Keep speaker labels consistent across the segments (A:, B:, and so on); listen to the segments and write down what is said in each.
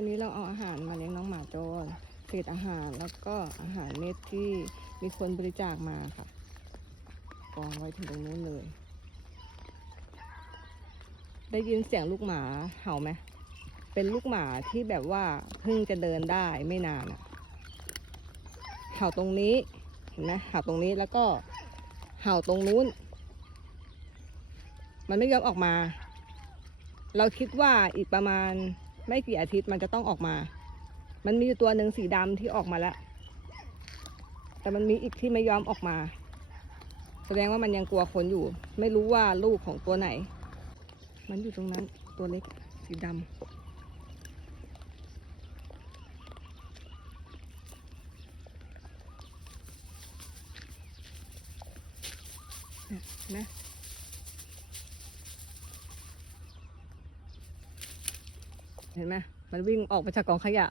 A: อนนี้เราเอาอาหารมาเลี้ยงน้องหมาจรเศษอาหารแล้วก็อาหารเม็ดที่มีคนบริจาคมาค่ะกองไว้ถึงตรงนู้นเลย ได้ยินเสียงลูกหมาเห่าไหมเป็นลูกหมาที่แบบว่าเพิ่งจะเดินได้ไม่นานอะเห่าตรงนี้เห็นไหมเห่าตรงนี้แล้วก็เห่าตรงนู้น มันไม่ยอมออกมา เราคิดว่าอีกประมาณ ไม่กี่อาทิตย์มันจะต้องออกมา มันมีอยู่ตัวหนึ่งสีดำที่ออกมาแล้ว แต่มันมีอีกที่ไม่ยอมออกมา แสดงว่ามันยังกลัวคนอยู่ ไม่รู้ว่าลูกของตัวไหน มันอยู่ตรงนั้นตัวเล็กสีดำเนี่ย เห็นไหมมันวิ่งออกมาจากกองขยะ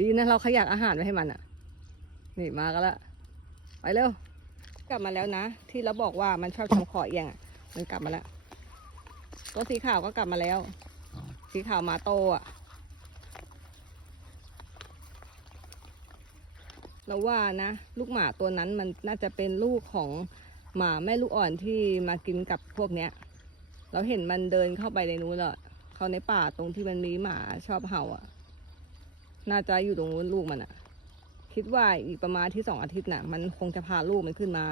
A: ดีนะเราขยะอาหารไว้ให้มันอะ นี่มากันละไปเร็วกลับมาแล้วนะ ที่เราบอกว่ามันชอบทำคอเอียงอะมันกลับมาแล้วตัวสีขาวก็กลับมาแล้ว สีขาวมาโตอะเราว่านะลูกหมาตัวนั้นมันน่าจะเป็นลูกของหมาแม่ลูกอ่อนที่มากินกับพวกเนี้ย เราเห็นมันเดินเข้าไปในนู้นแล้ว เขาในป่าตรงที่มันมีหมาชอบเห่าอะ น่าจะอยู่ตรงนู้นลูกมันอะ คิดว่าอีกประมาณที่สองอาทิตย์น่ะ มันคงจะพาลูกมันขึ้นมา